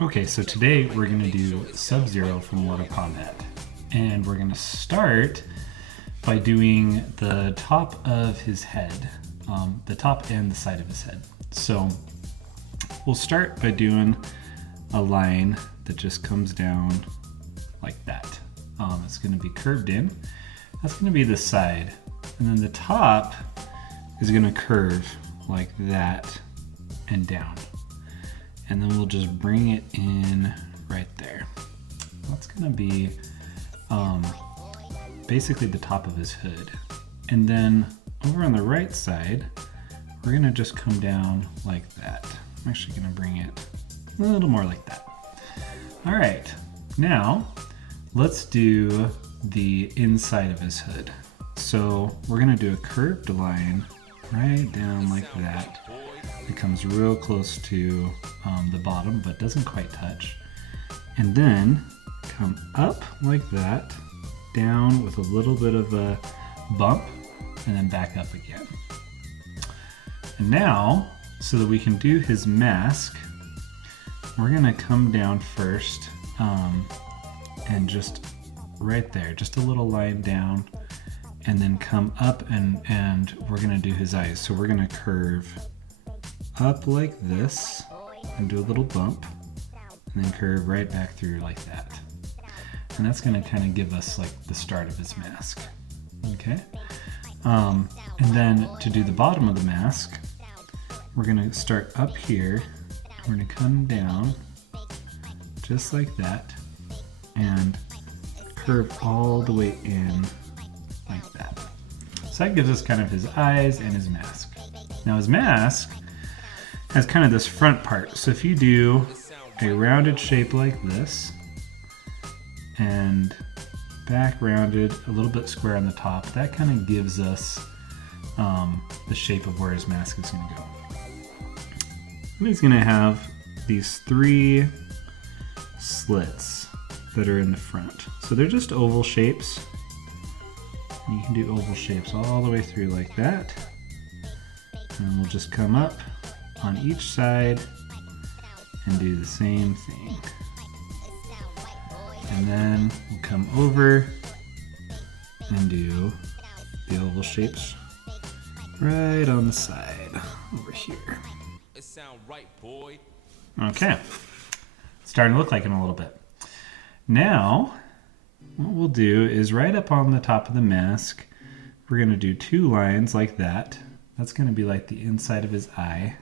Okay, so today we're gonna do Sub-Zero from Mortal Kombat. And we're gonna start by doing the top of his head, the top and the side of his head. So we'll start by doing a line that just comes down like that. It's gonna be curved in. That's gonna be the side. And then the top is gonna curve like that and down. And then we'll just bring it in right there. That's gonna be basically the top of his hood. And then over on the right side, we're gonna just come down like that. I'm actually gonna bring it a little more like that. All right, now let's do the inside of his hood. So we're gonna do a curved line right down like that. It comes real close to the bottom, but doesn't quite touch. And then come up like that, down with a little bit of a bump, and then back up again. And now, so that we can do his mask, we're gonna come down first and just right there, just a little line down, and then come up and we're gonna do his eyes. So we're gonna curve up like this and do a little bump and then curve right back through like that. And that's gonna kind of give us like the start of his mask, okay? And then to do the bottom of the mask, we're gonna start up here, we're gonna come down just like that and curve all the way in like that. So that gives us kind of his eyes and his mask. Now his mask has kind of this front part. So if you do a rounded shape like this and back rounded, a little bit square on the top, that kind of gives us the shape of where his mask is gonna go. And he's gonna have these 3 slits that are in the front. So they're just oval shapes. And you can do oval shapes all the way through like that. And we'll just come up on each side and do the same thing. And then we'll come over and do the oval shapes right on the side over here. Okay, starting to look like it a little bit. Now, what we'll do is right up on the top of the mask, we're gonna do 2 lines like that. That's gonna be like the inside of his eye.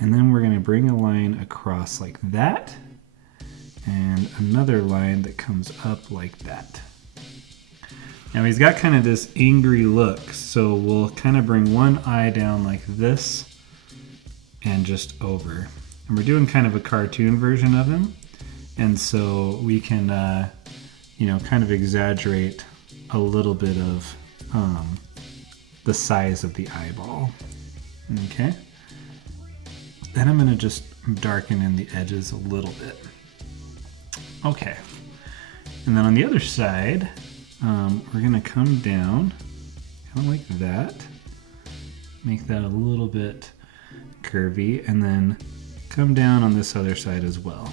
And then we're gonna bring a line across like that and another line that comes up like that. Now he's got kind of this angry look, so we'll kind of bring one eye down like this and just over. And we're doing kind of a cartoon version of him. And so we can, you know, kind of exaggerate a little bit of the size of the eyeball. Okay. Then I'm gonna just darken in the edges a little bit. Okay. And then on the other side, we're gonna come down, kind of like that. Make that a little bit curvy, and then come down on this other side as well.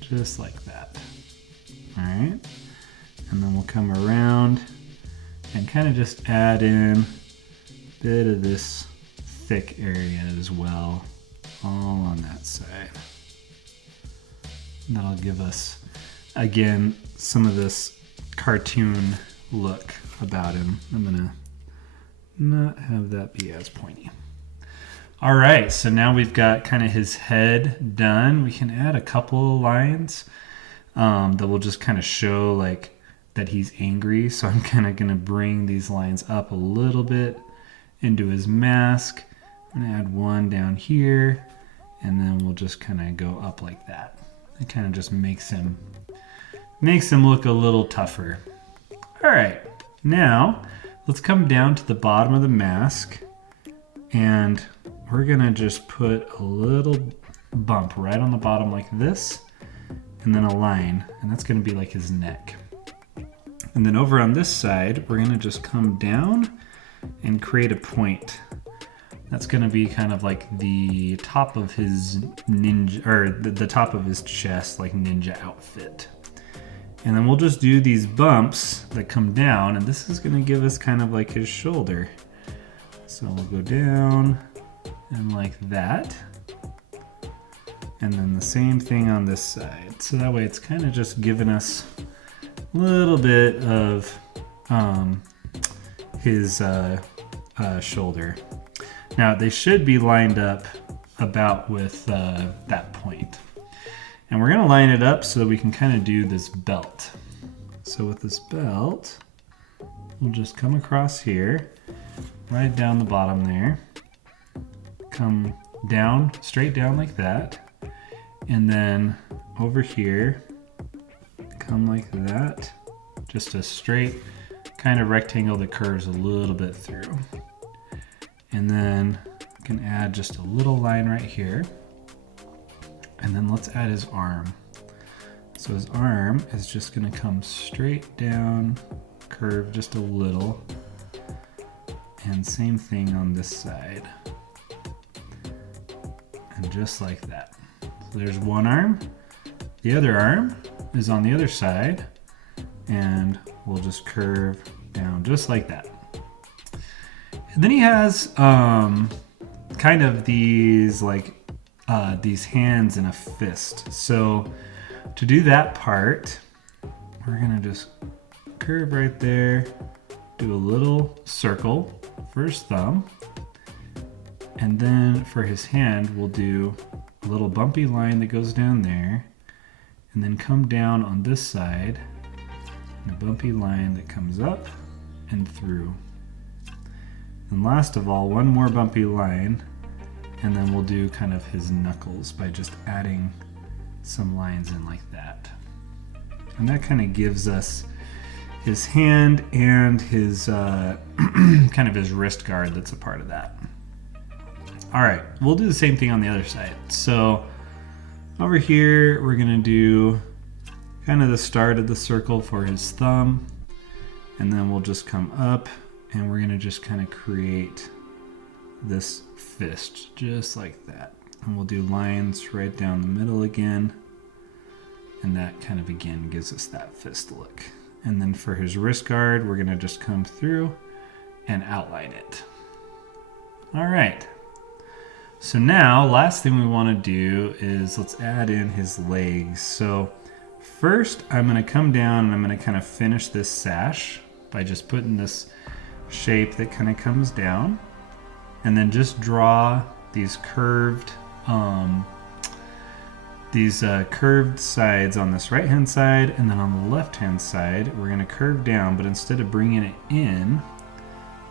Just like that. All right. And then we'll come around and kind of just add in a bit of this thick area as well, all on that side. And that'll give us, again, some of this cartoon look about him. I'm gonna not have that be as pointy. All right, so now we've got kind of his head done. We can add a couple lines that will just kind of show like that he's angry. So I'm kind of gonna bring these lines up a little bit into his mask. I'm gonna add one down here, and then we'll just kind of go up like that. It kind of just makes him look a little tougher. All right, now let's come down to the bottom of the mask, and we're gonna just put a little bump right on the bottom like this, and then a line, and that's gonna be like his neck. And then over on this side, we're gonna just come down and create a point. That's gonna be kind of like the top of his ninja, or the top of his chest, like ninja outfit. And then we'll just do these bumps that come down, and this is gonna give us kind of like his shoulder. So we'll go down and like that. And then the same thing on this side. So that way it's kind of just giving us a little bit of his shoulder. Now they should be lined up about with that point. And we're gonna line it up so that we can kind of do this belt. So with this belt, we'll just come across here, right down the bottom there, come down, straight down like that, and then over here, come like that, just a straight kind of rectangle that curves a little bit through. And then we can add just a little line right here. And then let's add his arm. So his arm is just gonna come straight down, curve just a little. And same thing on this side. And just like that. So there's one arm. The other arm is on the other side. And we'll just curve down just like that. And then he has kind of these like these hands in a fist. So to do that part, we're gonna just curve right there, do a little circle for his thumb, and then for his hand, we'll do a little bumpy line that goes down there, and then come down on this side, and a bumpy line that comes up and through. And last of all, one more bumpy line, and then we'll do kind of his knuckles by just adding some lines in like that. And that kind of gives us his hand and his kind of his wrist guard that's a part of that. All right, we'll do the same thing on the other side. So over here, we're gonna do kind of the start of the circle for his thumb, and then we'll just come up and we're gonna just kind of create this fist just like that. And we'll do lines right down the middle again, and that kind of again gives us that fist look. And then for his wrist guard, we're gonna just come through and outline it. All right, so now last thing we want to do is let's add in his legs. So first I'm gonna come down and I'm gonna kind of finish this sash by just putting this shape that kind of comes down, and then just draw these curved sides on this right hand side, and then on the left hand side we're going to curve down, but instead of bringing it in,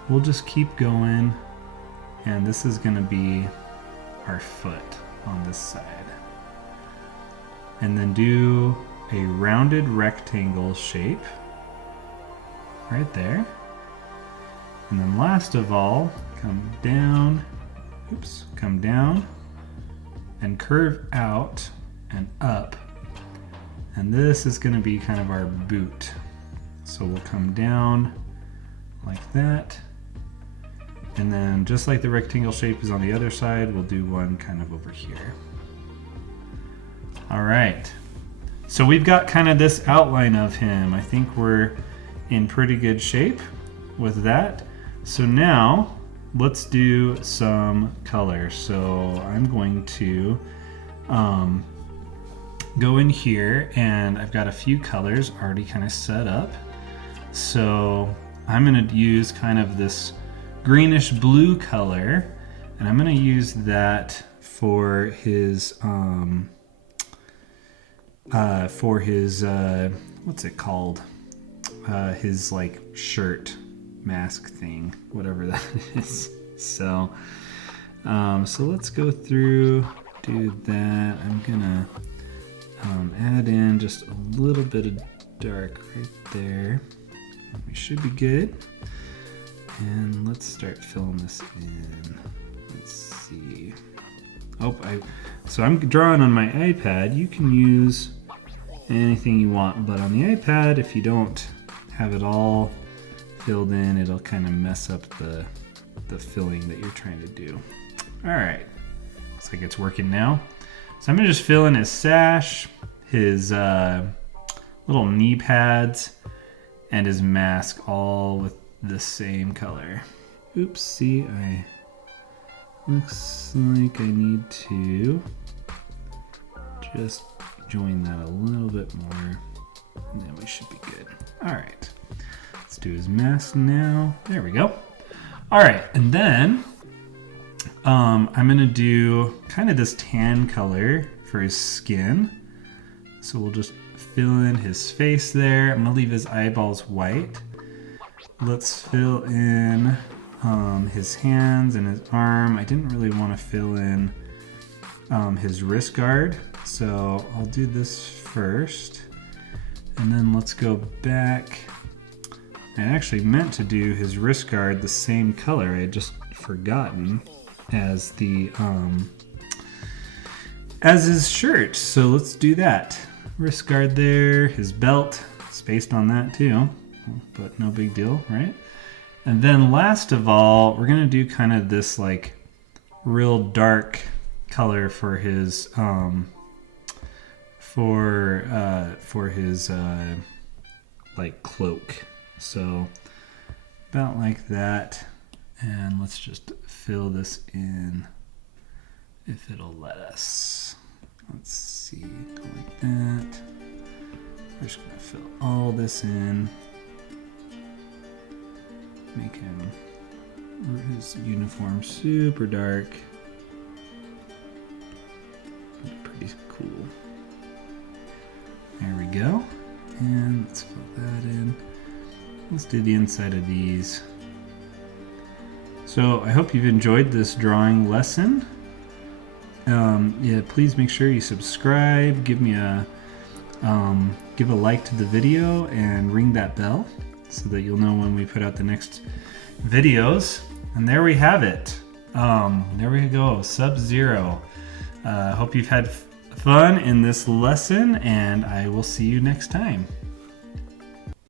we'll just keep going, and this is going to be our foot on this side. And then do a rounded rectangle shape right there. And then last of all, come down and curve out and up. And this is going to be kind of our boot. So we'll come down like that. And then just like the rectangle shape is on the other side, we'll do one kind of over here. All right. So we've got kind of this outline of him. I think we're in pretty good shape with that. So now let's do some color. So I'm going to go in here, and I've got a few colors already kind of set up. So I'm going to use kind of this greenish blue color, and I'm going to use that for his what's it called? His like shirt mask thing, whatever that is. So let's go through, do that. I'm gonna add in just a little bit of dark right there. We should be good. And let's start filling this in. Let's see. So I'm drawing on my iPad. You can use anything you want, but on the iPad, if you don't have it all filled in, it'll kind of mess up the the filling that you're trying to do. All right, looks like it's working now. So I'm gonna just fill in his sash, his little knee pads, and his mask all with the same color. Oopsie, looks like I need to just join that a little bit more, and then we should be good. All right, let's do his mask now. There we go. All right, and then I'm gonna do kind of this tan color for his skin. So we'll just fill in his face there. I'm gonna leave his eyeballs white. Let's fill in his hands and his arm. I didn't really want to fill in his wrist guard, so I'll do this first. And then let's go back. I actually meant to do his wrist guard the same color. I had just forgotten as the as his shirt. So let's do that. Wrist guard there, his belt, spaced on that too, but no big deal, right? And then last of all, we're gonna do kind of this like real dark color for his like cloak. So about like that. And let's just fill this in if it'll let us. Let's see, go like that. We're just gonna fill all this in. Make his uniform super dark. Pretty cool. There we go. And let's fill that in. Let's do the inside of these. So I hope you've enjoyed this drawing lesson. Yeah, please make sure you subscribe, give a like to the video, and ring that bell so that you'll know when we put out the next videos. And there we have it. There we go, Sub-Zero. Hope you've had fun in this lesson, and I will see you next time.